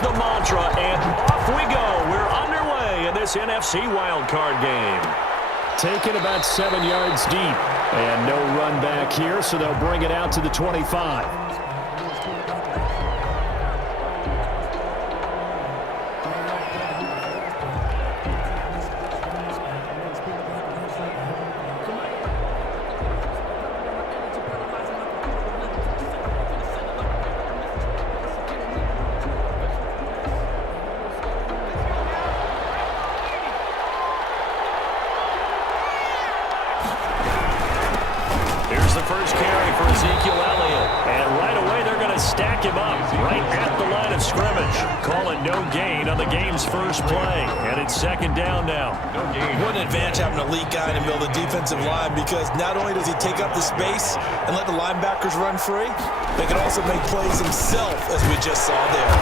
is the mantra, and off we go. We're underway in this NFC wildcard game. Taken about 7 yards deep. And no run back here, so they'll bring it out to the 25. First carry for Ezekiel Elliott. And right away, they're going to stack him up right at the line of scrimmage. Call it no gain on the game's first play. And it's second down now. No gain. What an advantage having a elite guy in the middle of the defensive line, because not only does he take up the space and let the linebackers run free, they can also make plays himself, as we just saw there.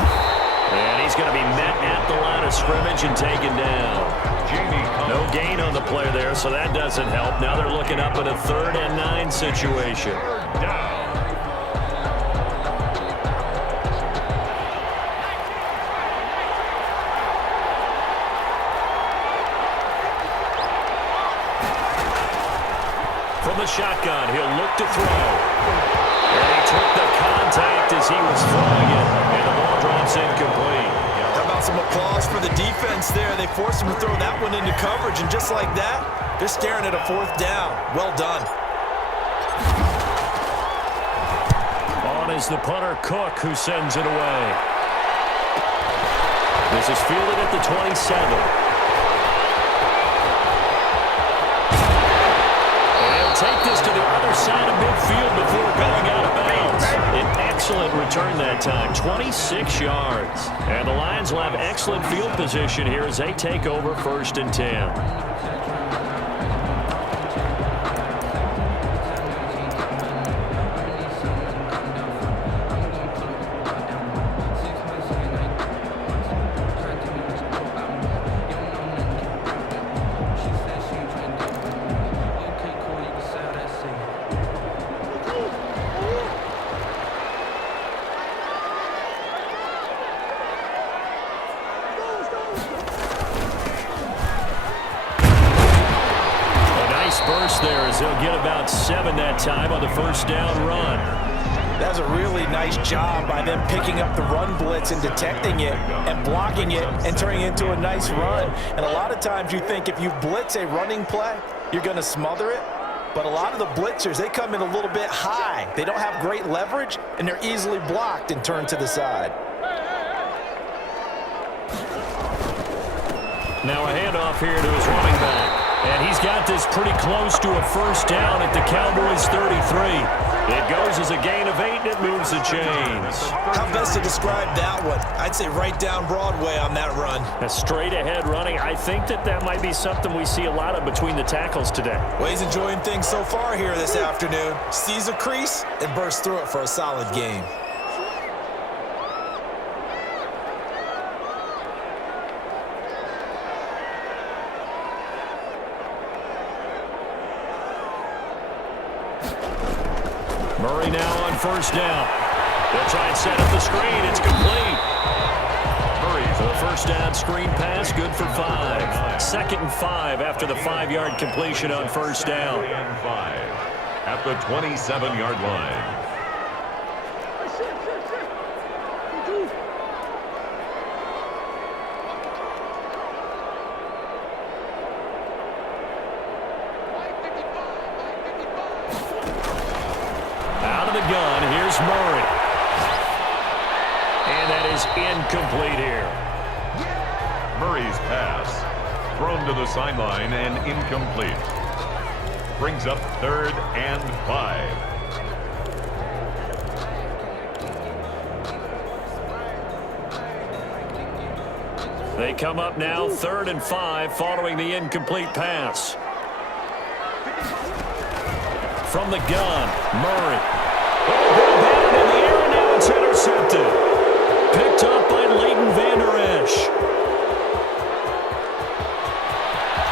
And he's going to be met at the line of scrimmage and taken down. No gain on the play there, so that doesn't help. Now they're looking up at a 3rd and 9 situation. From the shotgun, he'll look to throw. And he took the contact as he was throwing it, and the ball drops incomplete. How about some applause for the defense there? They forced him to throw that one into coverage, and just like that, they're staring at a 4th down. Well done. On is the punter, Cook, who sends it away. This is fielded at the 27. Take this to the other side of midfield before going out of bounds. An excellent return that time, 26 yards. And the Lions will have excellent field position here as they take over 1st and 10. Burst there as they'll get about 7 that time on the 1st down run. That's a really nice job by them picking up the run blitz and detecting it and blocking it and turning it into a nice run. And a lot of times you think if you blitz a running play, you're going to smother it. But a lot of the blitzers, they come in a little bit high. They don't have great leverage, and they're easily blocked and turned to the side. Now a handoff here to his running back. And he's got this pretty close to a 1st down at the Cowboys' 33. It goes as a gain of 8, and it moves the chains. How best to describe that one? I'd say right down Broadway on that run. A straight-ahead running. I think that might be something we see a lot of between the tackles today. Well, he's enjoying things so far here this afternoon. Sees a crease and bursts through it for a solid game. Murray now on 1st down. They'll try and set up the screen. It's complete. Murray for the 1st down screen pass, good for 5. 2nd and 5 after the 5-yard completion on 1st down. 5 at the 27-yard line. Gun. Here's Murray. And that is incomplete here. Murray's pass thrown to the sideline and incomplete. Brings up 3rd and 5. They come up now 3rd and 5 following the incomplete pass. From the gun, Murray. Batted in the air, and now it's intercepted. Picked up by Leighton Vander Esch.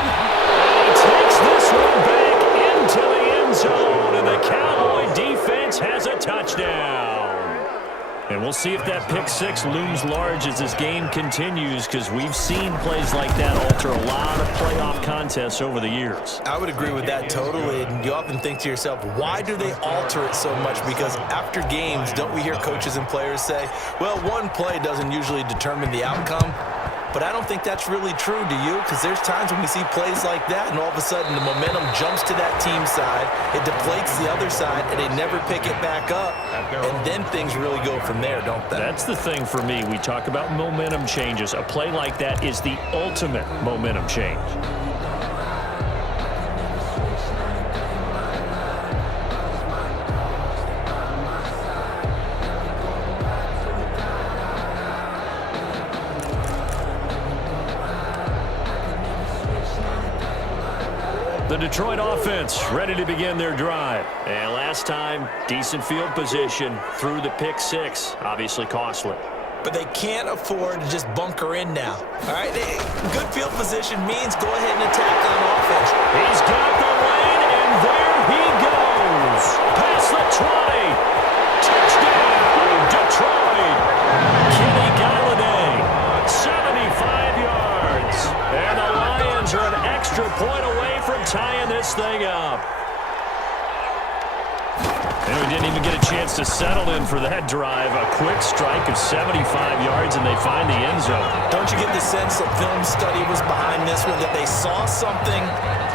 And he takes this one back into the end zone, and the Cowboy defense has a touchdown. And we'll see if that pick six looms large as this game continues, because we've seen plays like that alter a lot of playoff contests over the years. I would agree with that totally. And you often think to yourself, why do they alter it so much? Because after games, don't we hear coaches and players say, well, one play doesn't usually determine the outcome? But I don't think that's really true, do you? Because there's times when we see plays like that, and all of a sudden the momentum jumps to that team side, it deflates the other side, and they never pick it back up. And then things really go from there, don't they? That's the thing for me. We talk about momentum changes. A play like that is the ultimate momentum change. The Detroit offense ready to begin their drive. And last time, decent field position through the pick six. Obviously costly. But they can't afford to just bunker in now. All right, good field position means go ahead and attack on offense. He's got the lane, and there he goes. Past the 20. Touchdown, Detroit. Kenny Galladay, 75 yards. And the Lions are an extra point away from tying this thing up. And we didn't even get a chance to settle in for that drive. A quick strike of 75 yards, and they find the end zone. Don't you get the sense that film study was behind this one, that they saw something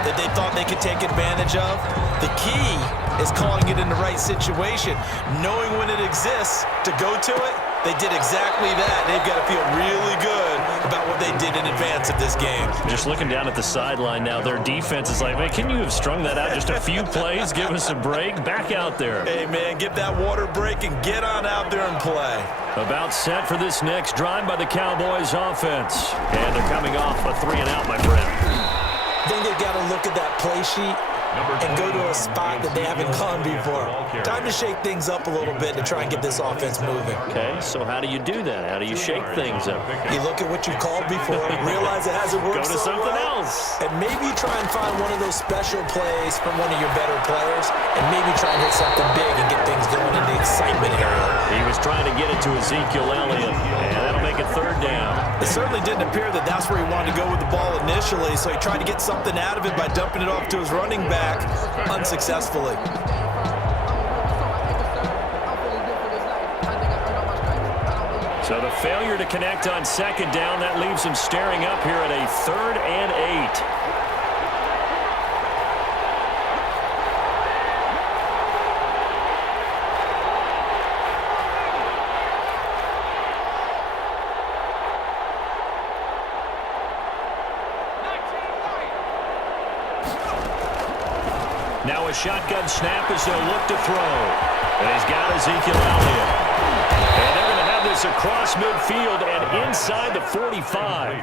that they thought they could take advantage of? The key is calling it in the right situation, knowing when it exists to go to it. They did exactly that. They've got to feel really good about what they did in advance of this game. Just looking down at the sideline now, their defense is like, man, can you have strung that out just a few plays? Give us a break. Back out there. Hey, man, get that water break and get on out there and play. About set for this next drive by the Cowboys offense. And they're coming off a 3-and-out, my friend. I think they've got to look at that play sheet and go to a spot that they haven't gone before. Time to shake things up a little bit to try and get this offense moving. Okay, so how do you do that? How do you shake things up? You look at what you called before, realize it hasn't worked Go to so something well, else. and maybe try and find one of those special plays from one of your better players, and maybe try and hit something big and get things going in the excitement area. He was trying to get it to Ezekiel Elliott, and that'll make it third down. It certainly didn't appear that that's where he wanted to go with the ball initially, so he tried to get something out of it by dumping it off to his running back unsuccessfully. So the failure to connect on second down, that leaves him staring up here at a 3rd and 8. Now a shotgun snap as they'll look to throw. And he's got Ezekiel Elliott. And they're going to have this across midfield and inside the 45.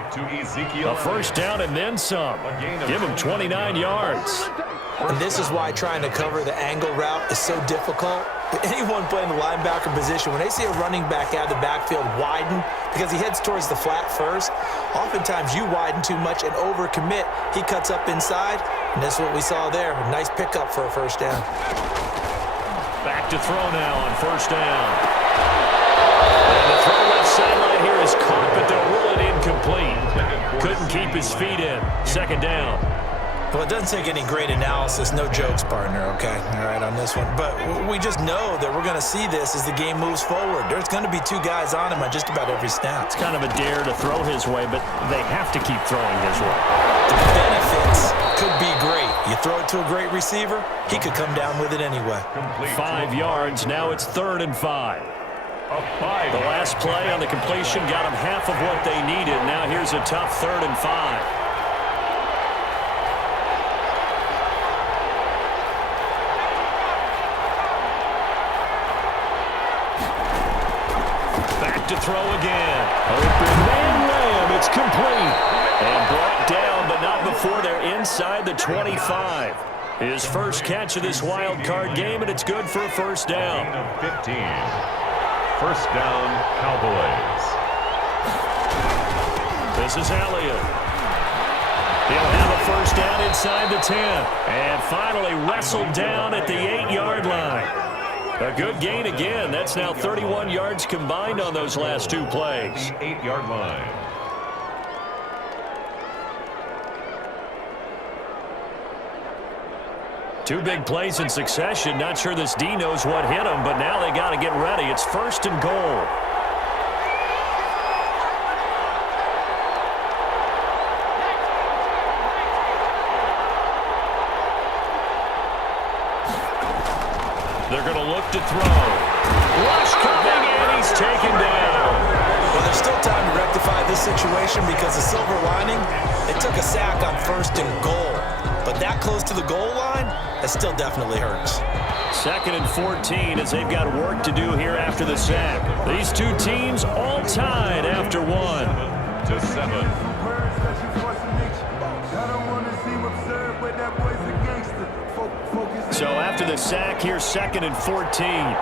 A first down and then some. Give him 29 yards. And this is why trying to cover the angle route is so difficult. Anyone playing the linebacker position, when they see a running back out of the backfield widen because he heads towards the flat first, oftentimes you widen too much and overcommit. He cuts up inside, and that's what we saw there. A nice pickup for a first down. Back to throw now on first down. And the throw left sideline here is caught, but they'll rule it incomplete. Couldn't keep his feet in. Second down. Well, it doesn't take any great analysis. No jokes, partner, okay? All right, on this one. But we just know that we're going to see this as the game moves forward. There's going to be two guys on him on just about every snap. It's kind of a dare to throw his way, but they have to keep throwing his way. The benefits could be great. You throw it to a great receiver, he could come down with it anyway. 5 yards. Now it's 3rd and 5. The last play on the completion got them half of what they needed. Now here's a tough 3rd and 5. To throw again. Open man Lamb. It's complete. And brought down, but not before they're inside the 25. His first catch of this wild card game, and it's good for a first down. 15. First down, Cowboys. This is Elliott. He'll have a first down inside the 10. And finally wrestled down at the 8-yard line. A good gain again. That's now 31 yards combined on those last 2 plays. The 8-yard line. Two big plays in succession. Not sure this D knows what hit him, but now they got to get ready. It's 1st and goal. They're going to look to throw. Rush coming, and he's taken down. Well, there's still time to rectify this situation because the silver lining, they took a sack on 1st and goal. But that close to the goal line, that still definitely hurts. 2nd and 14 as they've got work to do here after the sack. These two teams all tied after 1. 7-7. So after the sack, here's 2nd and 14.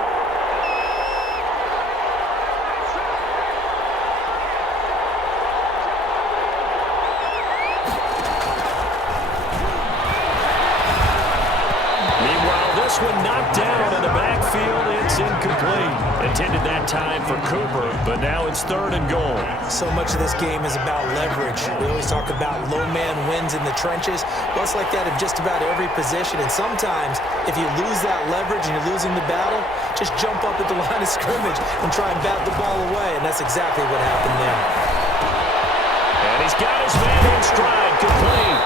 This one knocked down in the backfield. It's incomplete. Intended that time for Cooper, but now it's 3rd and goal. So much of this game is about leverage. We always talk about low man wins in the trenches. Well, it's like that in just about every position. And sometimes, if you lose that leverage and you're losing the battle, just jump up at the line of scrimmage and try and bat the ball away. And that's exactly what happened there. And he's got his man in stride, complete.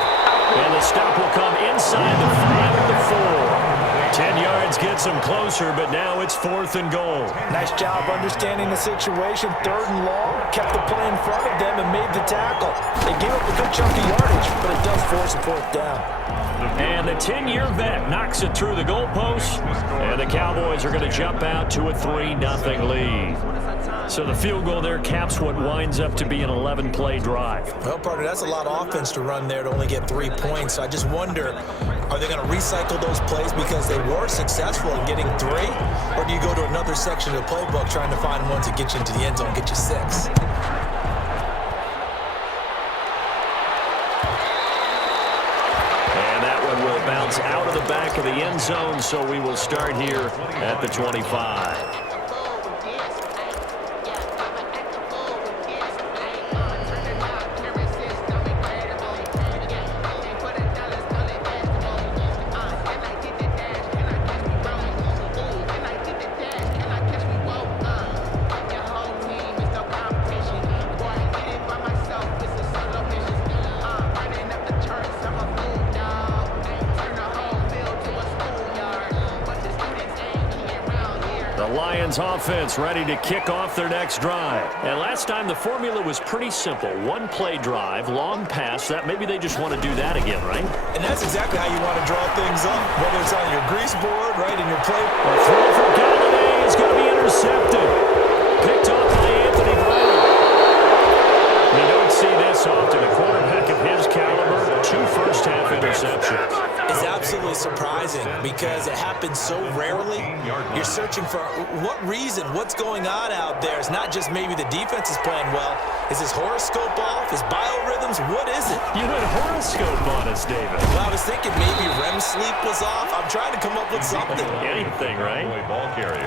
And the stop will come inside the 5 of the 4. 10 yards gets them closer, but now it's 4th and goal. Nice job understanding the situation. 3rd and long, kept the play in front of them and made the tackle. They gave up a good chunk of yardage, but it does force a 4th down. And the 10-year vet knocks it through the goalpost, and the Cowboys are going to jump out to a 3-0 lead. So the field goal there caps what winds up to be an 11-play drive. Well, partner, that's a lot of offense to run there to only get 3 points. So I just wonder, are they going to recycle those plays because they were successful in getting 3? Or do you go to another section of the playbook trying to find ones that get you into the end zone, get you 6? Bounce out of the back of the end zone, so we will start here at the 25. Offense ready to kick off their next drive. And last time the formula was pretty simple. 1-play drive, long pass. That maybe they just want to do that again, right? And that's exactly how you want to draw things up, whether it's on your grease board, right, in your play. A throw for Galladay is going to be intercepted. Picked off by Anthony Brown. You don't see this often. A quarterback of his caliber, 2 first-half interceptions. It's absolutely surprising because it happens so rarely. You're searching for what reason, what's going on out there. It's not just maybe the defense is playing well. Is his horoscope off? His biorhythms? What is it? You went horoscope on us, David. Well, I was thinking maybe REM sleep was off. I'm trying to come up with something. Anything, right?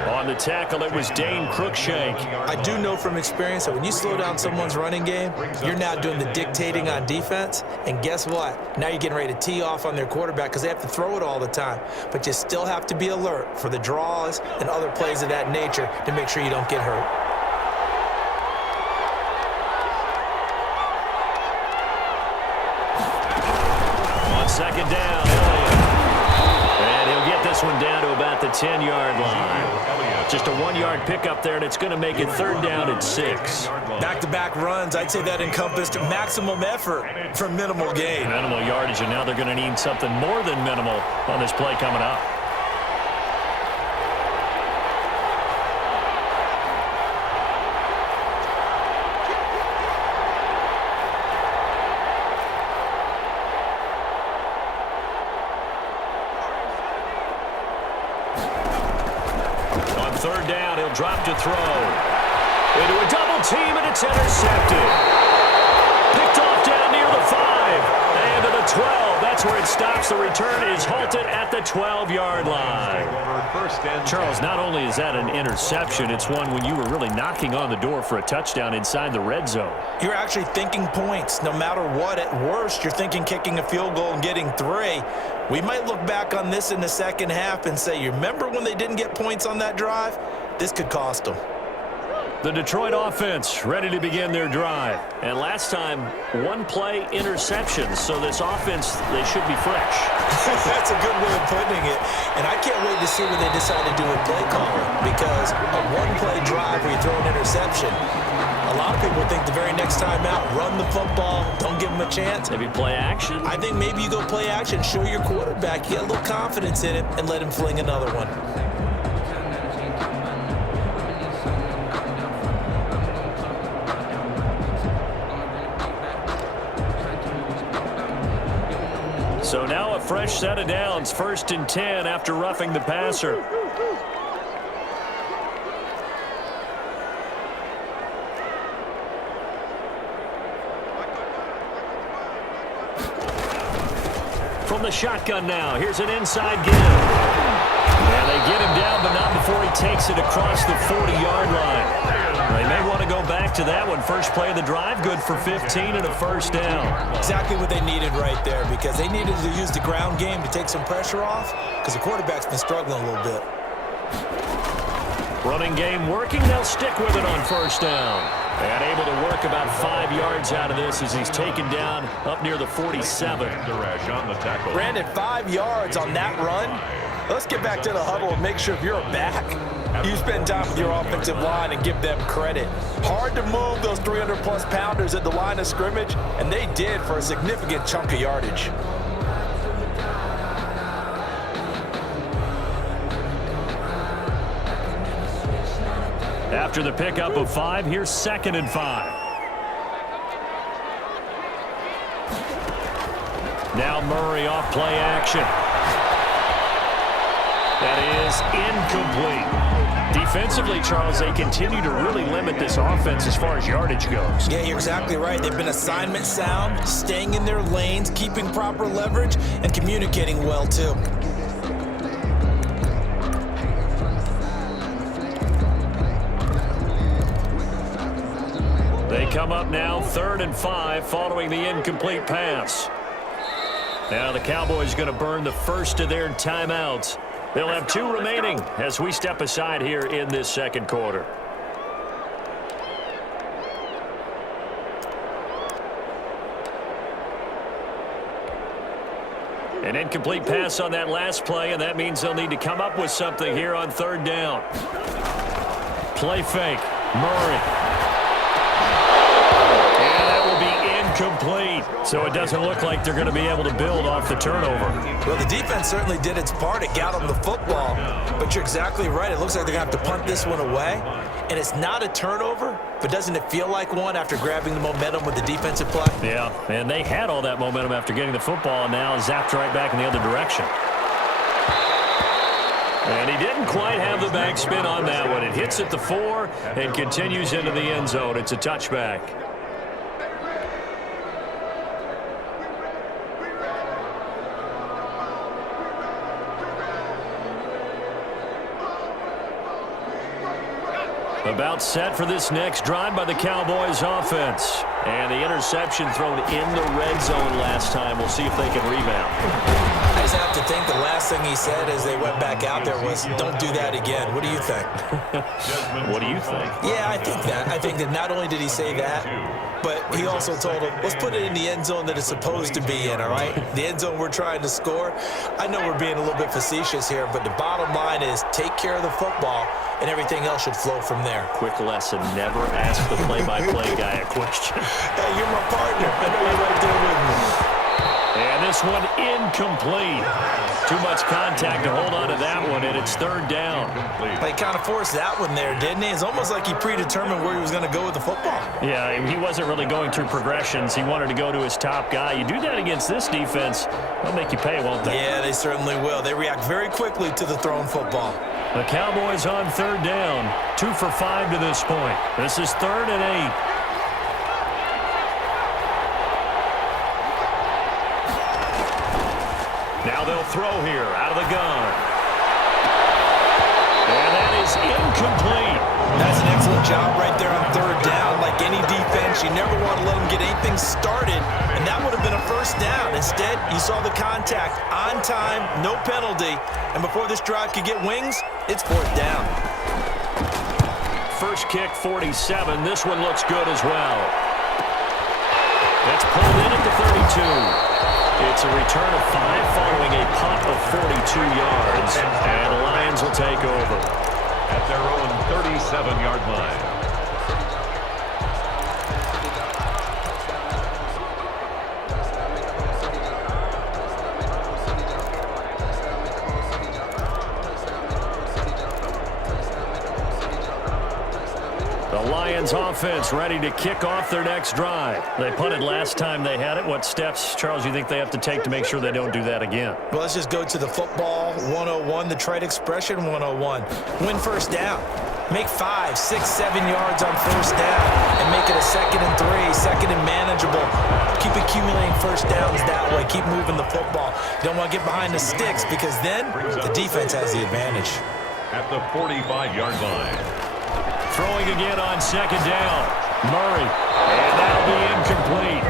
On the tackle, it was Dane Cruikshank. I do know from experience that when you slow down someone's running game, you're now doing the dictating on defense. And guess what? Now you're getting ready to tee off on their quarterback because they have to throw it all the time. But you still have to be alert for the draws and other plays of that nature to make sure you don't get hurt. On 2nd down, Elliott. And he'll get this one down to about the 10-yard line. Just a 1-yard pickup there, and it's going to make it 3rd down and 6. Back-to-back runs, I'd say that encompassed maximum effort for minimal gain. Minimal yardage, and now they're going to need something more than minimal on this play coming up. On 3rd down, he'll drop to throw. Into a double team, and it's intercepted. Picked off down near the 5. And to the 12. that's where it stops. The return is halted at the 12-yard line. Charles, not only is that an interception, it's one when you were really knocking on the door for a touchdown inside the red zone. You're actually thinking points. No matter what, at worst, you're thinking kicking a field goal and getting 3. We might look back on this in the second half and say, you remember when they didn't get points on that drive? This could cost them. The Detroit offense ready to begin their drive. And last time, one-play interceptions. So this offense, they should be fresh. That's a good way of putting it. And I can't wait to see what they decide to do with play calling. Because a one-play drive where you throw an interception, a lot of people think the very next time out, run the football, don't give them a chance. Maybe play action? I think maybe you go play action, show your quarterback, you get a little confidence in him, and let him fling another one. So now a fresh set of downs, 1st and 10 after roughing the passer. From the shotgun now, here's an inside give. And they get him down, but not before he takes it across the 40-yard line. They may want to go back to that one. First play of the drive, good for 15 and a first down. Exactly what they needed right there, because they needed to use the ground game to take some pressure off, because the quarterback's been struggling a little bit. Running game working. They'll stick with it on first down. And able to work about 5 yards out of this as he's taken down up near the 47. Brandon, 5 yards on that run. Let's get back to the huddle and make sure if you're back, you spend time with your offensive line and give them credit. Hard to move those 300-plus pounders at the line of scrimmage, and they did for a significant chunk of yardage. After the pickup of 5, here's 2nd and 5. Now Murray off play action. That is incomplete. Defensively, Charles, they continue to really limit this offense as far as yardage goes. Yeah, you're exactly right. They've been assignment sound, staying in their lanes, keeping proper leverage, and communicating well, too. They come up now 3rd and 5 following the incomplete pass. Now the Cowboys going to burn the first of their timeouts. They'll have 2 remaining as we step aside here in this second quarter. An incomplete pass on that last play, and that means they'll need to come up with something here on 3rd down. Play fake. Murray. Complete. So it doesn't look like they're going to be able to build off the turnover. Well, the defense certainly did its part. It got them the football. But you're exactly right. It looks like they're going to have to punt this one away. And it's not a turnover, but doesn't it feel like one after grabbing the momentum with the defensive play? Yeah, and they had all that momentum after getting the football, and now zapped right back in the other direction. And he didn't quite have the backspin on that one. It hits at the 4 and continues into the end zone. It's a touchback. About set for this next drive by the Cowboys offense. And the interception thrown in the red zone last time. We'll see if they can rebound. I just have to think the last thing he said as they went back out there was, don't do that again. What do you think? What do you think? Yeah, I think that. I think that not only did he say that, but he also told him, let's put it in the end zone that it's supposed to be in, all right? The end zone we're trying to score. I know we're being a little bit facetious here, but the bottom line is take care of the football, and everything else should flow from there. Quick lesson, never ask the play-by-play guy a question. Hey, you're my partner. I know you're right there with me. And this one incomplete. Too much contact to hold on to that one, and it's 3rd down. He kind of forced that one there, didn't he? It's almost like he predetermined where he was going to go with the football. Yeah, he wasn't really going through progressions. He wanted to go to his top guy. You do that against this defense, they'll make you pay, won't they? Yeah, they certainly will. They react very quickly to the thrown football. The Cowboys on 3rd down, 2 for 5 to this point. This is 3rd and 8. Now they'll throw here out of the gun. And that is incomplete. That's an excellent job right there on third down. Like any defense, you never want to let them get anything started, and that would have been a first down. Instead, you saw the contact on time, no penalty, and before this drive could get wings, it's fourth down. First kick, 47. This one looks good as well. That's pulled in at the 32. It's a return of 5 following a punt of 42 yards, and the Lions will take over at their own 37-yard line. The Lions offense ready to kick off their next drive. They punted last time they had it. What steps, Charles, you think they have to take to make sure they don't do that again? Well, let's just go to the football 101, the trade expression 101. Win first down. Make 5, 6, 7 yards on first down and make it a 2nd and 3, second and manageable. Keep accumulating first downs that way. Keep moving the football. You don't want to get behind the sticks because then the defense has the advantage. At the 45-yard line. Throwing again on second down. Murray. And that'll be incomplete.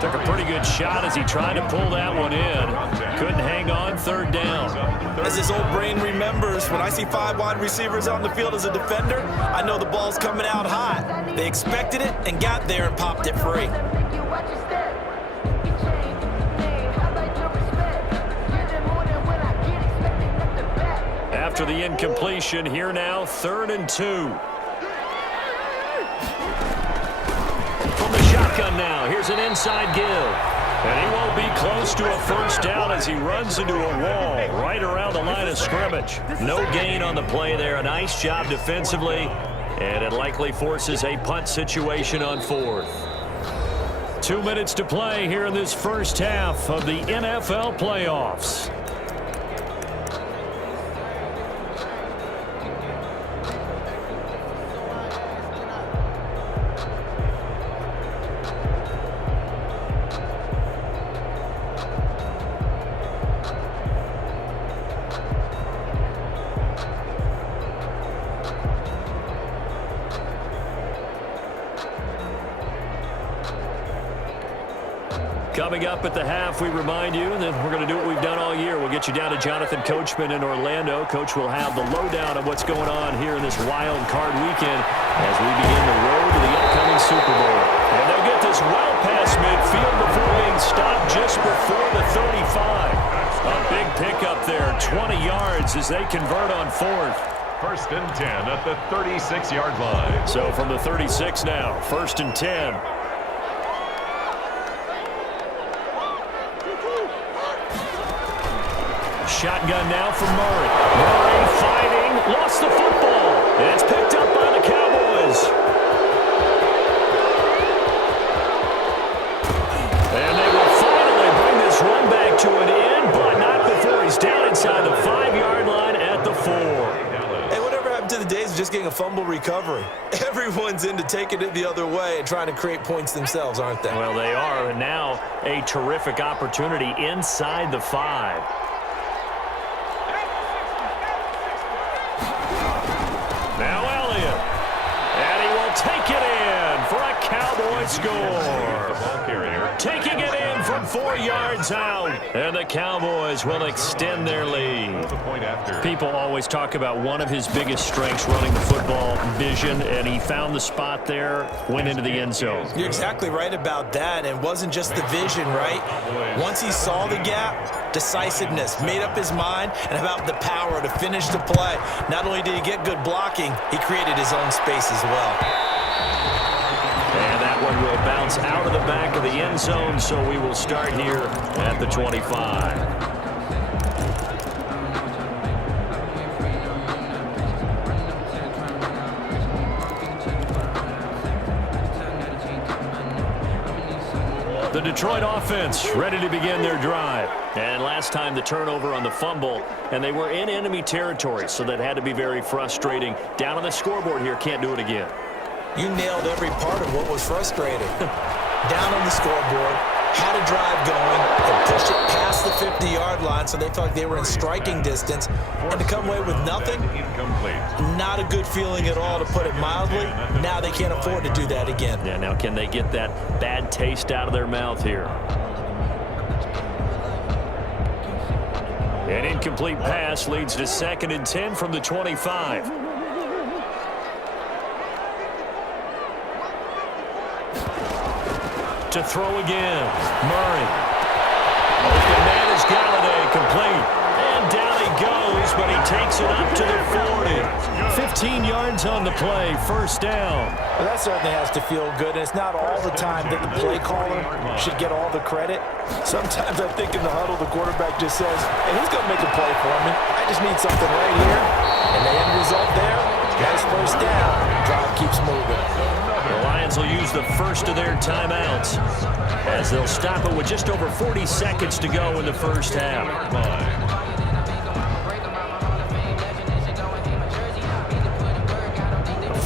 Took a pretty good shot as he tried to pull that one in. Couldn't hang on third down. As this old brain remembers, when I see 5 wide receivers on the field as a defender, I know the ball's coming out hot. They expected it and got there and popped it free. After the incompletion, here now, 3rd and 2. Shotgun now. Here's an inside give. And he won't be close to a first down as he runs into a wall right around the line of scrimmage. No gain on the play there. A nice job defensively. And it likely forces a punt situation on 4th. 2 minutes to play here in this first half of the NFL playoffs. Coming up at the half, we remind you that we're going to do what we've done all year. We'll get you down to Jonathan Coachman in Orlando. Coach will have the lowdown of what's going on here in this wild card weekend as we begin the road to the upcoming Super Bowl. And they'll get this well past midfield before being stopped just before the 35. A big pickup there, 20 yards as they convert on 4th. 1st and 10 at the 36-yard line. So from the 36 now, 1st and 10. Shotgun now from Murray. Murray fighting, lost the football. And it's picked up by the Cowboys. And they will finally bring this run back to an end, but not before he's down inside the 5-yard line at the 4. Hey, whatever happened to the days of just getting a fumble recovery? Everyone's into taking it the other way and trying to create points themselves, aren't they? Well, they are, and now a terrific opportunity inside the 5. Now Elliott, and he will take it in for a Cowboy score. Taking it in from 4 yards out, and the Cowboys will extend their lead. People always talk about one of his biggest strengths running the football, vision, and he found the spot there, went into the end zone. You're exactly right about that, and it wasn't just the vision, right? Once he saw the gap, decisiveness, made up his mind, and about the power to finish the play. Not only did he get good blocking, he created his own space as well. And that one will bounce out of the back of the end zone, so we will start here at the 25. The Detroit offense ready to begin their drive. And last time the turnover on the fumble, and they were in enemy territory, so that had to be very frustrating. Down on the scoreboard here, can't do it again. You nailed every part of what was frustrating. Down on the scoreboard, had a drive going, and pushed it past the 50-yard line so they felt like they were in striking distance, and to come away with nothing, not a good feeling at all, to put it mildly. Now they can't afford to do that again. Yeah, now can they get that bad taste out of their mouth here? An incomplete pass leads to 2nd and 10 from the 25. To throw again, Murray. Open man is Galladay, complete. And down he goes, but he takes it up to the 40. 15 yards on the play, 1st down. Well, that certainly has to feel good, and it's not all the time that the play caller should get all the credit. Sometimes I think in the huddle, the quarterback just says, hey, who's going to make a play for me? I just need something right here. And the end result there, nice 1st down. Drive keeps moving. The Lions will use the first of their timeouts as they'll stop it with just over 40 seconds to go in the 1st half.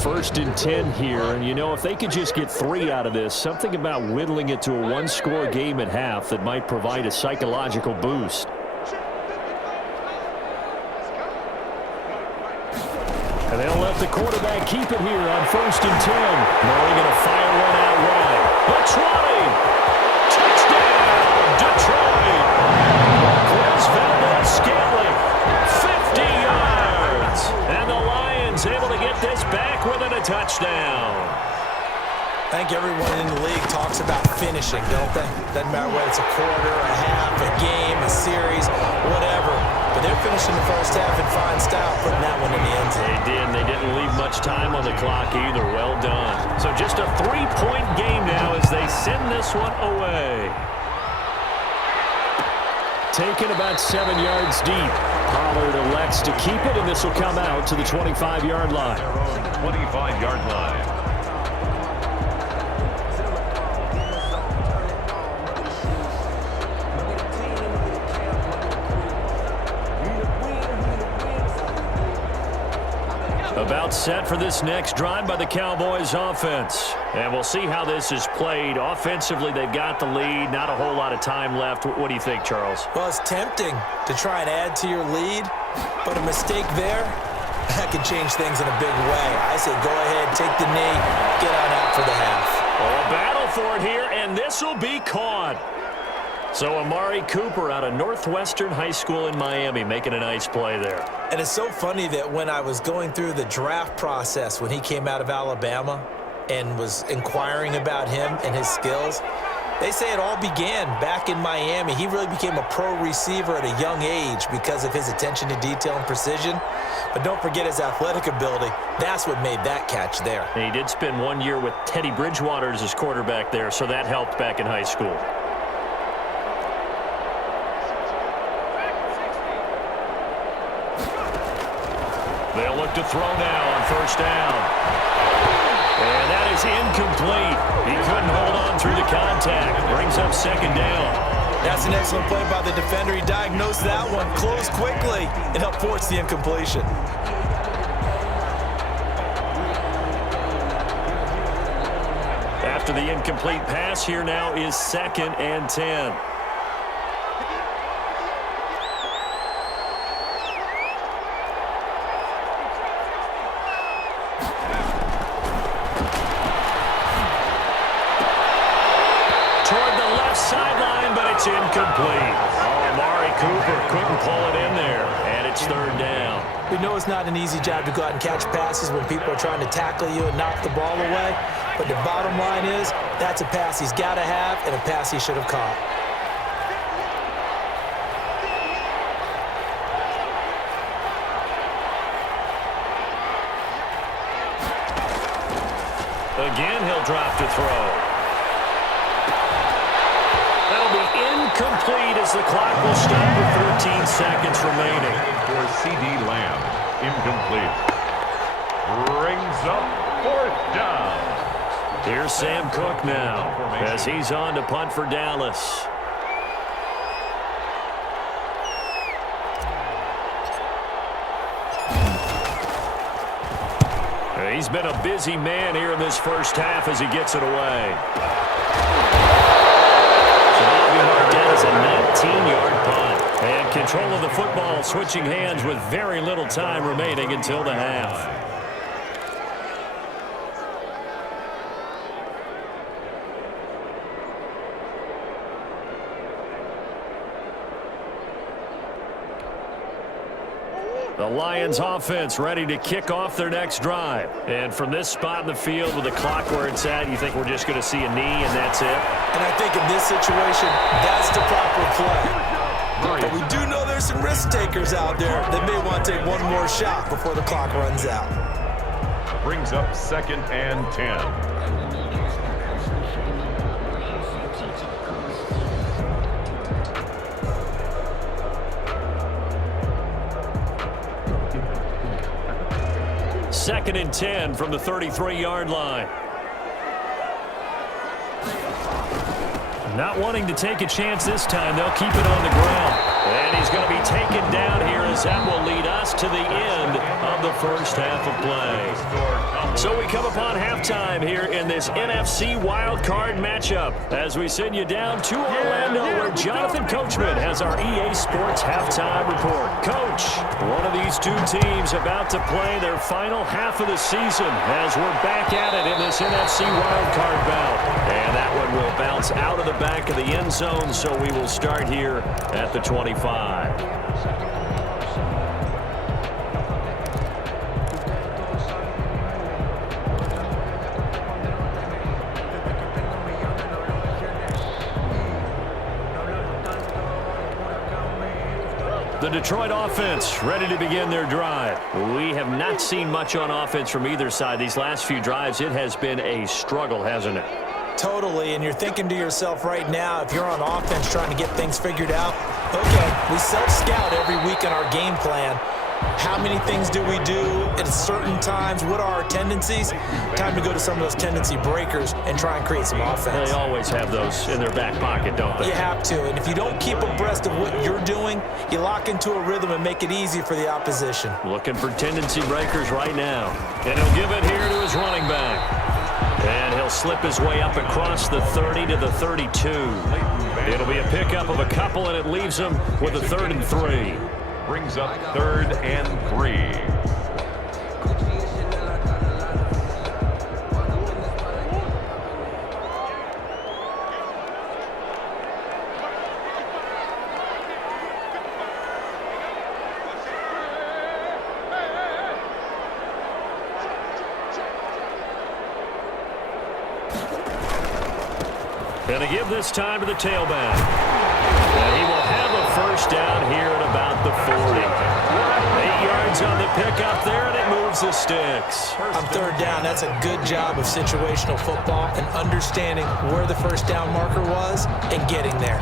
1st and 10 here, and you know, if they could just get 3 out of this, something about whittling it to a 1-score game at half that might provide a psychological boost. And they'll let the quarterback keep it here on 1st and 10. Murray going to fire one out wide. The 20! Touchdown, Detroit! Marquez Valdez-Scantling, 50 yards! And the Lions able to get this back within a touchdown. I think everyone in the league talks about finishing, don't they? Doesn't matter whether it's a quarter, a half, a game, a series, whatever. But they're finishing the 1st half in fine style, putting that one in the end zone. They did, and they didn't leave much time on the clock either. Well done. So just a 3-point game now as they send this one away. Taken about 7 yards deep. Pollard elects to keep it, and this will come out to the 25-yard line. 25-yard line. About set for this next drive by the Cowboys offense. And we'll see how this is played. Offensively, they've got the lead. Not a whole lot of time left. What do you think, Charles? Well, it's tempting to try and add to your lead, but a mistake there, that can change things in a big way. I say go ahead, take the knee, get on out for the half. Oh, battle for it here, and this will be caught. So Amari Cooper out of Northwestern High School in Miami making a nice play there. And it's so funny that when I was going through the draft process when he came out of Alabama and was inquiring about him and his skills, they say it all began back in Miami. He really became a pro receiver at a young age because of his attention to detail and precision. But don't forget his athletic ability. That's what made that catch there. And he did spend 1 year with Teddy Bridgewater as his quarterback there, so that helped back in high school. They'll look to throw now on 1st down. And that is incomplete. He couldn't hold on through the contact. Brings up 2nd down. That's an excellent play by the defender. He diagnosed that one, closed quickly, and helped force the incompletion. After the incomplete pass, here now is 2nd and 10. Incomplete. Oh, Amari Cooper couldn't pull it in there, and it's 3rd down. We know it's not an easy job to go out and catch passes when people are trying to tackle you and knock the ball away, but the bottom line is that's a pass he's got to have and a pass he should have caught. Again, he'll drop to throw. Complete as the clock will stop with 13 seconds remaining. For C.D. Lamb, incomplete. Brings up 4th down. Here's Sam Cook now as he's on to punt for Dallas. He's been a busy man here in this 1st half as he gets it away. So is a 19-yard punt. And control of the football switching hands with very little time remaining until the half. The Lions offense ready to kick off their next drive. And from this spot in the field with the clock where it's at, you think we're just going to see a knee and that's it? And I think in this situation, that's the proper play. But we do know there's some risk takers out there that may want to take one more shot before the clock runs out. Brings up 2nd and 10. Second and 10 from the 33-yard line. Not wanting to take a chance this time, they'll keep it on the ground. And he's going to be taken down here as that will lead us to the end of the first half of play. So we come upon halftime here in this NFC wildcard matchup as we send you down to Orlando where Jonathan Coachman has our EA Sports halftime report. Coach, one of these two teams about to play their final half of the season as we're back at it in this NFC wildcard bout. And that one will bounce out of the back of the end zone, so we will start here at the 25. The Detroit offense ready to begin their drive. We have not seen much on offense from either side. These last few drives, it has been a struggle, hasn't it? Totally, and you're thinking to yourself right now, if you're on offense trying to get things figured out, okay, we self-scout every week in our game plan. How many things do we do at certain times? What are our tendencies? Time to go to some of those tendency breakers and try and create some offense. They always have those in their back pocket, don't they? You have to, and if you don't keep abreast of what you're doing, you lock into a rhythm and make it easy for the opposition. Looking for tendency breakers right now. And he'll give it here to his running back. And he'll slip his way up across the 30 to the 32. It'll be a pickup of a couple, and it leaves him with a 3rd and 3. Brings up 3rd and 3. And to give this time to the tailback. And he will have a first down here at about the 40. 8 yards on the pickup there, and it moves the sticks. On 3rd down, that's a good job of situational football and understanding where the first down marker was and getting there.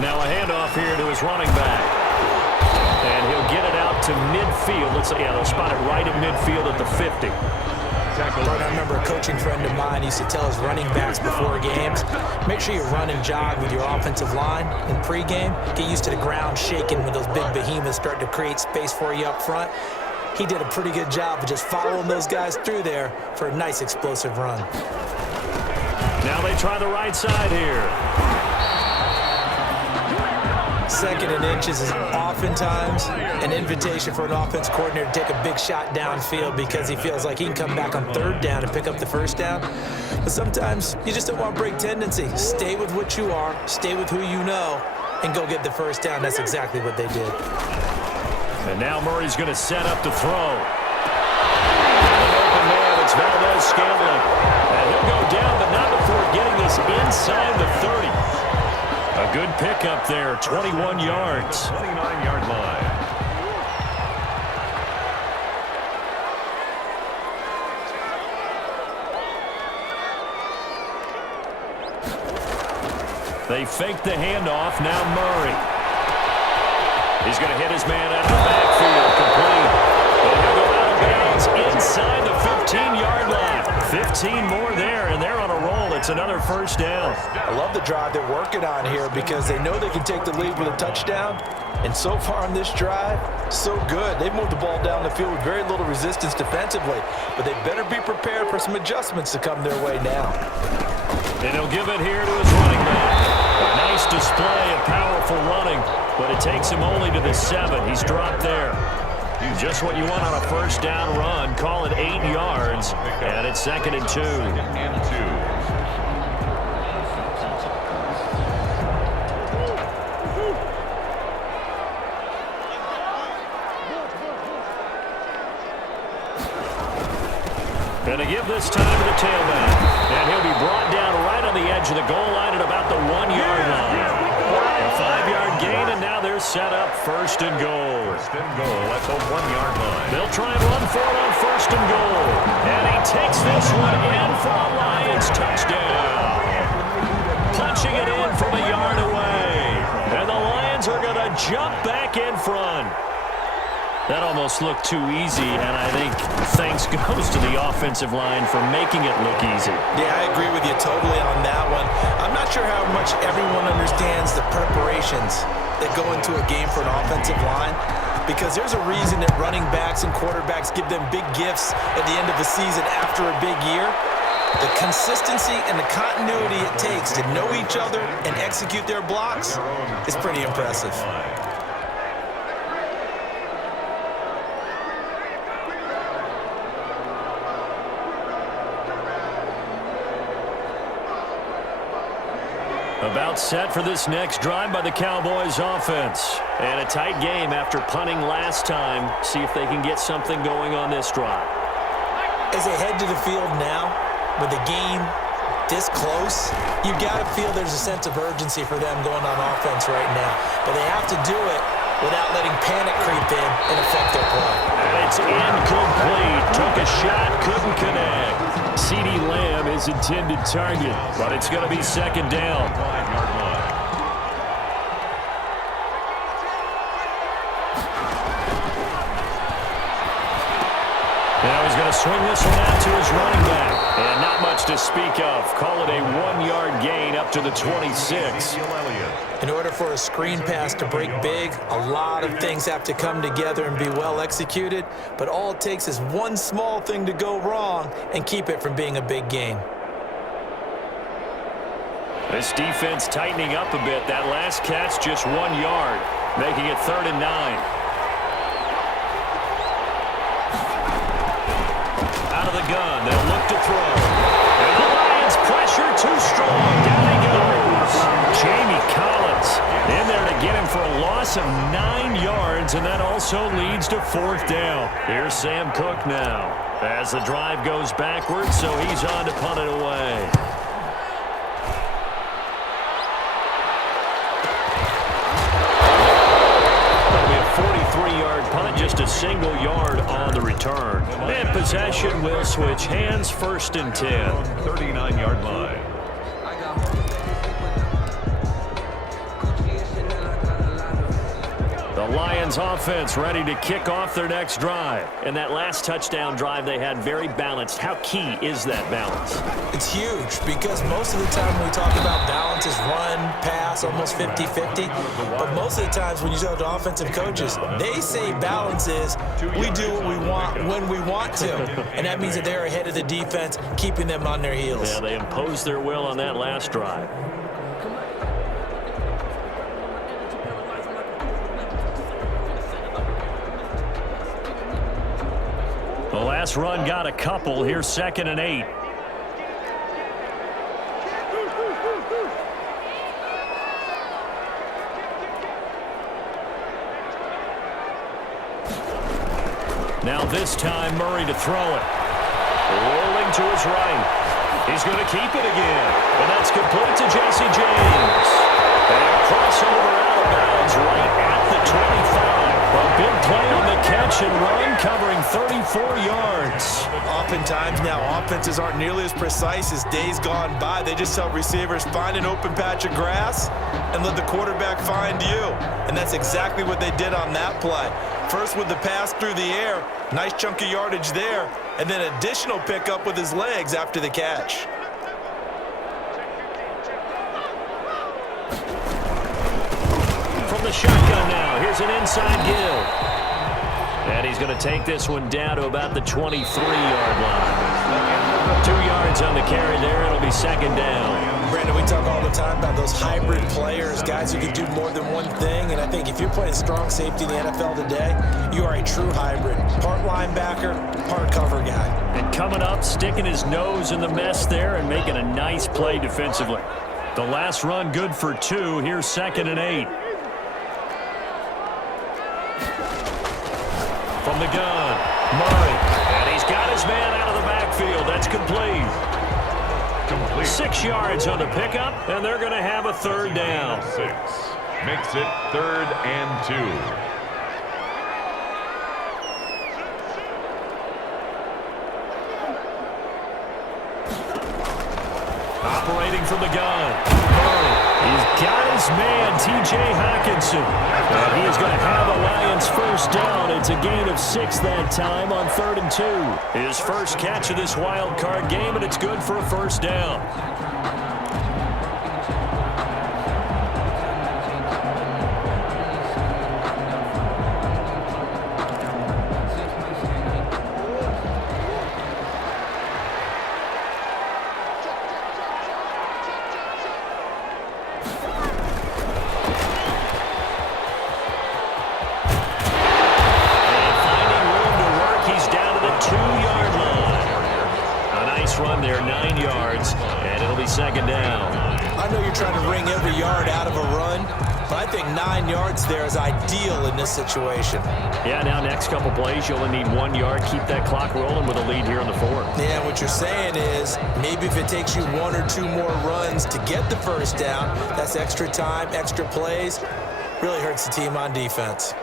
Now a handoff here to his running back. And he'll get it out to midfield. They'll spot it right at midfield at the 50. I remember a coaching friend of mine used to tell his running backs before games, make sure you run and jog with your offensive line in pregame. Get used to the ground shaking when those big behemoths start to create space for you up front. He did a pretty good job of just following those guys through there for a nice explosive run. Now they try the right side here. 2nd and inches is oftentimes an invitation for an offense coordinator to take a big shot downfield because he feels like he can come back on 3rd down and pick up the first down. But sometimes you just don't want to break tendency. Stay with what you are, stay with who you know, and go get the first down. That's exactly what they did. And now Murray's going to set up to throw. An open man, it's Valdez-Scantling. And he'll go down, but not before getting this inside the 30. A good pickup there, 21 yards. 29-yard line. They fake the handoff, now Murray. He's going to hit his man out of the backfield, complete. And he'll go out of bounds inside the 15-yard line. 15 more there, and they're on a roll. It's another first down. I love the drive they're working on here because they know they can take the lead with a touchdown. And so far on this drive, so good. They've moved the ball down the field with very little resistance defensively. But they better be prepared for some adjustments to come their way now. And he'll give it here to his running back. A nice display of powerful running, but it takes him only to the 7. He's dropped there. Just what you want on a first down run. Call it 8 yards, and it's 2nd and 2. Going to give this time to the tailback. And he'll be brought down right on the edge of the goal line at about the 1-yard line. A 5-yard gain, and now they're set up 1st and goal. 1st and goal at the 1-yard line. They'll try and run for it on 1st and goal. And he takes this one in for a Lions touchdown. Punching it in from a yard away. And the Lions are going to jump back in front. That almost looked too easy, and I think thanks goes to the offensive line for making it look easy. Yeah, I agree with you totally on that one. I'm not sure how much everyone understands the preparations that go into a game for an offensive line, because there's a reason that running backs and quarterbacks give them big gifts at the end of the season after a big year. The consistency and the continuity it takes to know each other and execute their blocks is pretty impressive. About set for this next drive by the Cowboys offense. And a tight game after punting last time. See if they can get something going on this drive. As they head to the field now, with the game this close, you've got to feel there's a sense of urgency for them going on offense right now. But they have to do it without letting panic creep in and affect their play. It's incomplete. Took a shot, couldn't connect. CeeDee Lamb is intended target, but it's going to be 2nd down. 5-yard line. Now he's going to swing this one out to his running back. And not much to speak of. Call it a 1-yard gain up to the 26. In order for a screen pass to break big, a lot of things have to come together and be well executed, but all it takes is one small thing to go wrong and keep it from being a big gain. This defense tightening up a bit. That last catch just 1 yard, making it 3rd and 9. Out of the gun, they'll look to throw. And the Lions pressure too strong. Down he goes. Jamie Collins in there to get him for a loss of 9 yards, and that also leads to 4th down. Here's Sam Cook now as the drive goes backwards, so he's on to punt it away. That'll be a 43-yard punt, just a single yard on the return. And possession will switch hands, 1st and 10. 39-yard line. The Lions offense ready to kick off their next drive. And that last touchdown drive they had very balanced. How key is that balance? It's huge because most of the time when we talk about balance is run, pass, almost 50-50. But most of the times when you talk to offensive coaches, they say balance is we do what we want when we want to. And that means that they're ahead of the defense, keeping them on their heels. Yeah, they imposed their will on that last drive. The last run got a couple. Here's 2nd and 8. Now this time Murray to throw it. Rolling to his right. He's going to keep it again. And that's complete to Jesse James. And a crossover out of bounds right at the 25. A big play on the catch and run, covering 34 yards. Oftentimes now offenses aren't nearly as precise as days gone by. They just tell receivers, find an open patch of grass and let the quarterback find you. And that's exactly what they did on that play. First with the pass through the air, nice chunk of yardage there, and then additional pickup with his legs after the catch. From the shotgun now, here's an inside give. And he's going to take this one down to about the 23-yard line. 2 yards on the carry there. It'll be second down. Brandon, we talk all the time about those hybrid players, guys who can do more than one thing. And I think if you're playing strong safety in the NFL today, you are a true hybrid. Part linebacker, part cover guy. And coming up, sticking his nose in the mess there and making a nice play defensively. The last run good for 2. Here's 2nd and 8. From the gun, Murray. And he's got his man out of the backfield. That's complete. 6 yards on the pickup, and they're going to have a 3rd down. 6 makes it 3rd and 2. Operating from the gun. Murray. He's got his man, T.J. Hockenson. And he is going to have a Lions first down. It's a gain of 6 that time on 3rd and 2. His first catch of this wild card game, and it's good for a first down. Run there, 9 yards, and it'll be second down. I know you're trying to wring every yard out of a run, but I think 9 yards there is ideal in this situation. Yeah, now next couple plays, you only need 1 yard. Keep that clock rolling with a lead here in the 4th. Yeah, what you're saying is maybe if it takes you 1 or 2 more runs to get the first down, that's extra time, extra plays. Really hurts the team on defense.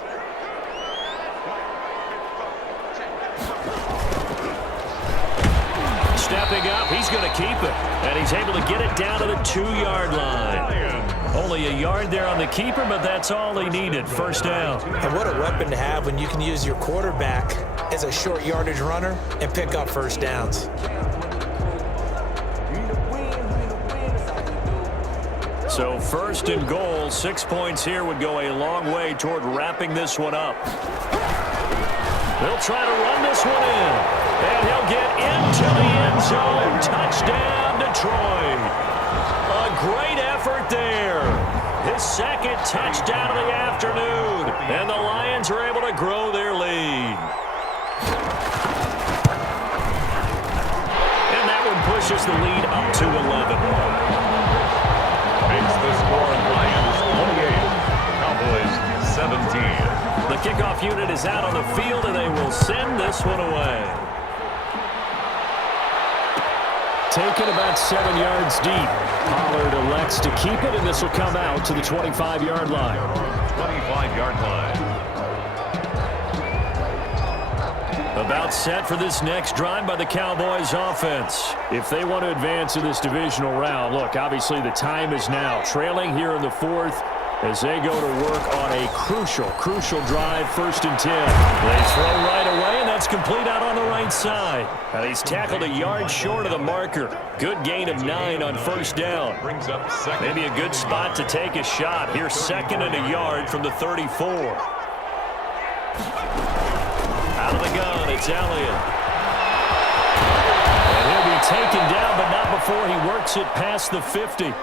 Stepping up, he's going to keep it. And he's able to get it down to the 2-yard line. Only a yard there on the keeper, but that's all he needed. First down. And what a weapon to have when you can use your quarterback as a short yardage runner and pick up first downs. So 1st and goal, 6 points here would go a long way toward wrapping this one up. They'll try to run this one in. And he'll get into the end zone. Touchdown, Detroit. A great effort there. His 2nd touchdown of the afternoon. And the Lions are able to grow their lead. And that one pushes the lead up to 11. Makes the score Lions 28, Cowboys 17. The kickoff unit is out on the field, and they will send this one away. Taken about 7 yards deep. Pollard elects to keep it, and this will come out to the 25-yard line. 25-yard line. About set for this next drive by the Cowboys offense. If they want to advance in this divisional round, look, obviously the time is now. Trailing here in the 4th as they go to work on a crucial drive, 1st and 10. They throw right away, and that's complete out on the right side. And he's tackled a yard short of the marker. Good gain of 9 on first down. Brings up second. Maybe a good spot to take a shot. Here's 2nd and a yard from the 34. Out of the gun, it's Elliott. And he'll be taken down, but not before he works it past the 50.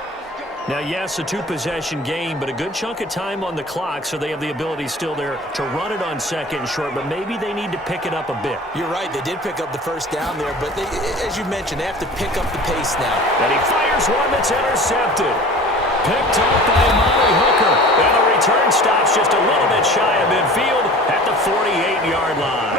Now, yes, a 2-possession game, but a good chunk of time on the clock, so they have the ability still there to run it on 2nd and short, but maybe they need to pick it up a bit. You're right, they did pick up the first down there, but they, as you mentioned, they have to pick up the pace now. And he fires one that's intercepted. Picked up by Amari Hooker. And the return stops just a little bit shy of midfield at the 48-yard line.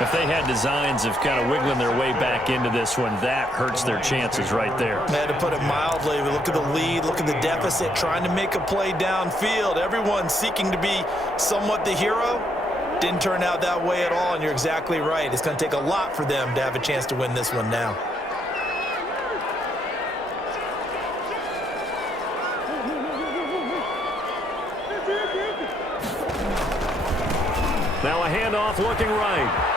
If they had designs of kind of wiggling their way back into this one, that hurts their chances right there. They had to put it mildly. Look at the lead, look at the deficit, trying to make a play downfield. Everyone seeking to be somewhat the hero. Didn't turn out that way at all, and you're exactly right. It's going to take a lot for them to have a chance to win this one now. Now a handoff looking right.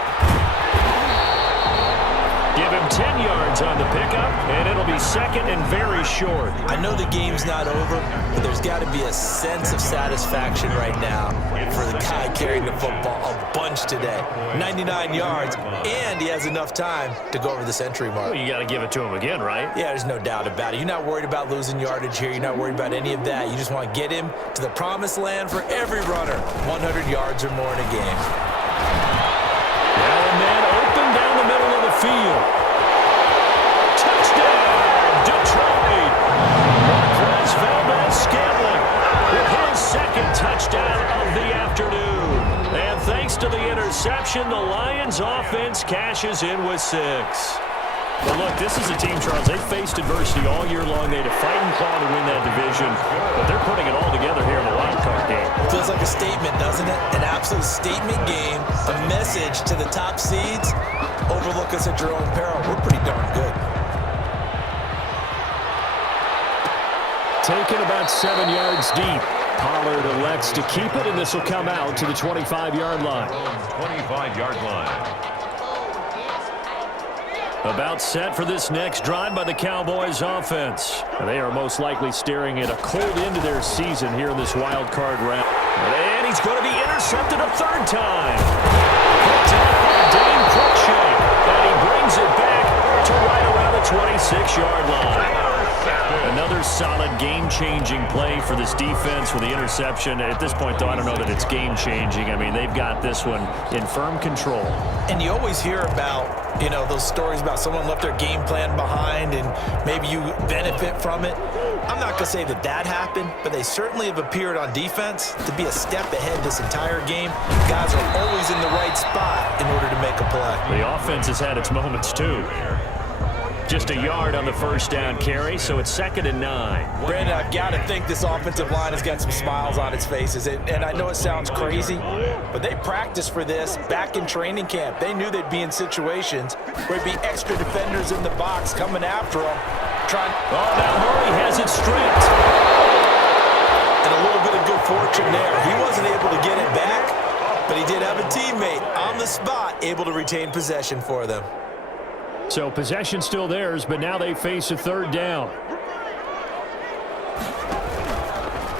Give him 10 yards on the pickup, and it'll be second and very short. I know the game's not over, but there's got to be a sense of satisfaction right now for the guy carrying the football a bunch today. 99 yards, and he has enough time to go over the century mark. Well, you got to give it to him again, right? Yeah, there's no doubt about it. You're not worried about losing yardage here. You're not worried about any of that. You just want to get him to the promised land for every runner. 100 yards or more in a game. Now a man open down the middle of the field. Touchdown, Detroit! Marquez Valdez-Scantling with his second touchdown of the afternoon. And thanks to the interception, the Lions offense cashes in with 6. Well, look, this is a team, Charles, they faced adversity all year long. They had to fight and claw to win that division, but they're putting it all together here in the wild card game. Feels like a statement, doesn't it? An absolute statement game, a message to the top seeds. Overlook us at your own peril. We're pretty darn good. Taken about 7 yards deep. Pollard elects to keep it, and this will come out to the 25-yard line. 25-yard line. About set for this next drive by the Cowboys offense. They are most likely staring at a cold end to their season here in this wild card round. And he's going to be intercepted a third time. Picked up by Dane Cruikshank. And he brings it back to right around the 26-yard line. Another solid game-changing play for this defense with the interception. At this point, though, I don't know that it's game-changing. I mean, they've got this one in firm control. And you always hear about, you know, those stories about someone left their game plan behind and maybe you benefit from it. I'm not going to say that that happened, but they certainly have appeared on defense to be a step ahead this entire game. Guys are always in the right spot in order to make a play. The offense has had its moments, too. Just a yard on the first down carry, so it's 2nd and 9. Brandon, I've got to think this offensive line has got some smiles on its faces. And I know it sounds crazy, but they practiced for this back in training camp. They knew they'd be in situations where there'd be extra defenders in the box coming after them. Oh, now Murray has it stripped. And a little bit of good fortune there. He wasn't able to get it back, but he did have a teammate on the spot able to retain possession for them. So possession still theirs, but now they face a third down.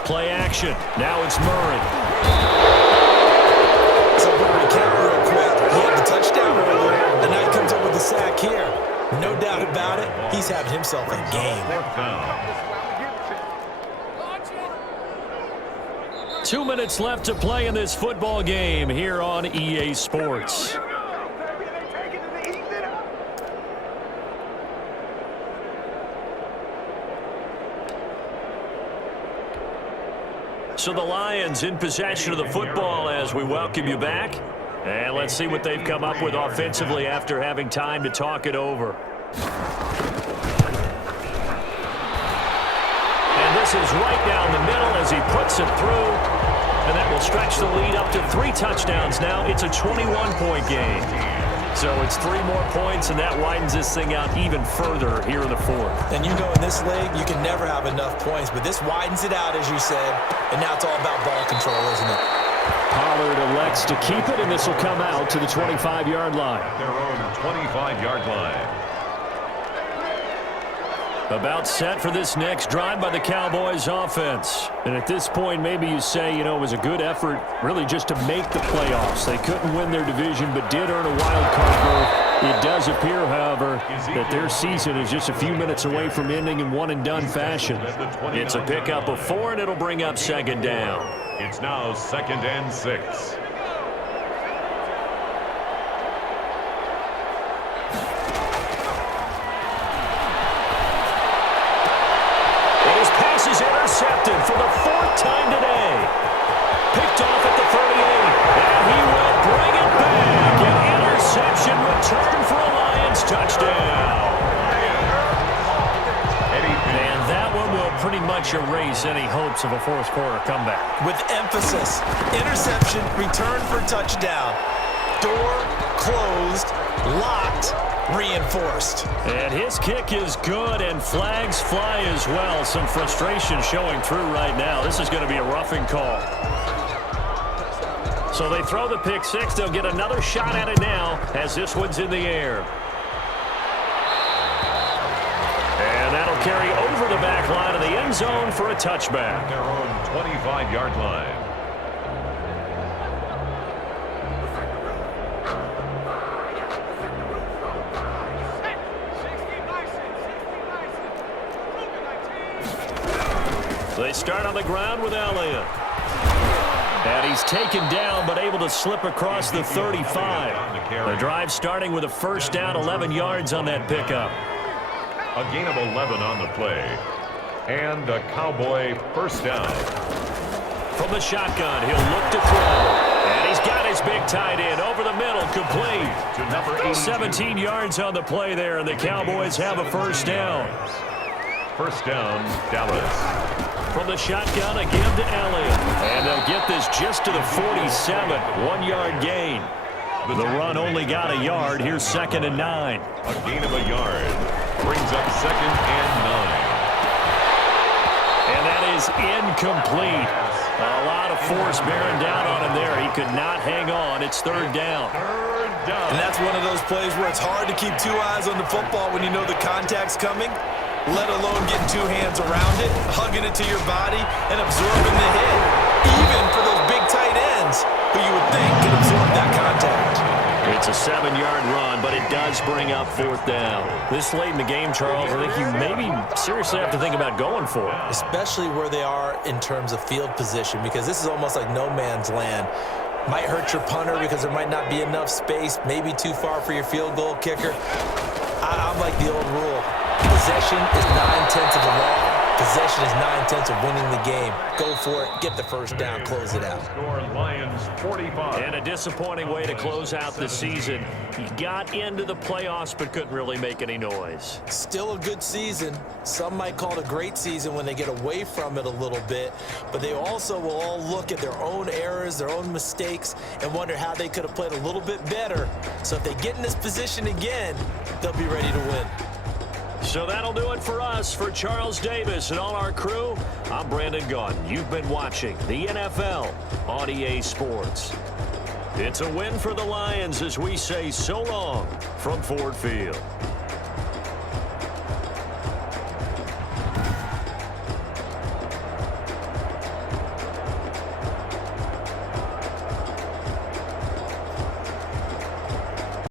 Play action. Now it's Murray. So we're going to count real quick. He had the touchdown earlier, and now he comes up with the sack here. No doubt about it, he's having himself a game. 2 minutes left to play in this football game here on EA Sports. So the Lions in possession of the football as we welcome you back. And let's see what they've come up with offensively after having time to talk it over. And this is right down the middle as he puts it through. And that will stretch the lead up to 3 touchdowns now. It's a 21-point game. So it's 3 more points, and that widens this thing out even further here in the 4th. And you know in this league, you can never have enough points, but this widens it out, as you said, and now it's all about ball control, isn't it? Pollard elects to keep it, and this will come out to the 25-yard line. Their own 25-yard line. About set for this next drive by the Cowboys offense. And at this point, maybe you say, you know, it was a good effort really just to make the playoffs. They couldn't win their division, but did earn a wild card berth. It does appear, however, that their season is just a few minutes away from ending in one-and-done fashion. It's a pickup of 4, and it'll bring up 2nd down. It's now 2nd and 6. Intercepted for the 4th time today. Picked off at the 38. And he will bring it back. An interception return for a Lions touchdown. And that one will pretty much erase any hopes of a 4th quarter comeback. With emphasis, interception, return for touchdown. Door closed, locked, reinforced. And his kick is good, and flags fly as well. Some frustration showing through right now. This is going to be a roughing call. So they throw the pick 6. They'll get another shot at it now as this one's in the air. carry over the back line of the end zone for a touchback. Their own 25-yard line. They start on the ground with Elliott. And he's taken down, but able to slip across the 35. The drive starting with a first down, 11 yards on that pickup. A gain of 11 on the play. And a Cowboy first down. From the shotgun, he'll look to throw. And he's got his big tight end over the middle, complete. To number 82. 17 yards on the play there, and the Cowboys have a first down. First down, Dallas. From the shotgun, a give to Elliott. And they'll get this just to the 47, 1-yard gain. The run only got a yard. Here's 2nd and 9. A gain of a yard. Brings up 2nd and 9. And that is incomplete. A lot of force bearing down on him there. He could not hang on. It's 3rd down. Third down. And that's one of those plays where it's hard to keep 2 eyes on the football when you know the contact's coming, let alone getting 2 hands around it, hugging it to your body, and absorbing the hit. Even for those big tight ends who you would think could absorb that contact. It's a 7-yard run, but it does bring up 4th down. This late in the game, Charles, I think you maybe seriously have to think about going for it. Especially where they are in terms of field position, because this is almost like no man's land. Might hurt your punter because there might not be enough space, maybe too far for your field goal kicker. I'm like the old rule. Possession is 9/10 of the law. Possession is 9/10 of winning the game. Go for it. Get the first down. Close it out. Score Lions 45. And a disappointing way to close out the season. He got into the playoffs but couldn't really make any noise. Still a good season. Some might call it a great season when they get away from it a little bit. But they also will all look at their own errors, their own mistakes, and wonder how they could have played a little bit better. So if they get in this position again, they'll be ready to win. So that'll do it for us. For Charles Davis and all our crew, I'm Brandon Gaudin. You've been watching the NFL on EA Sports. It's a win for the Lions as we say so long from Ford Field.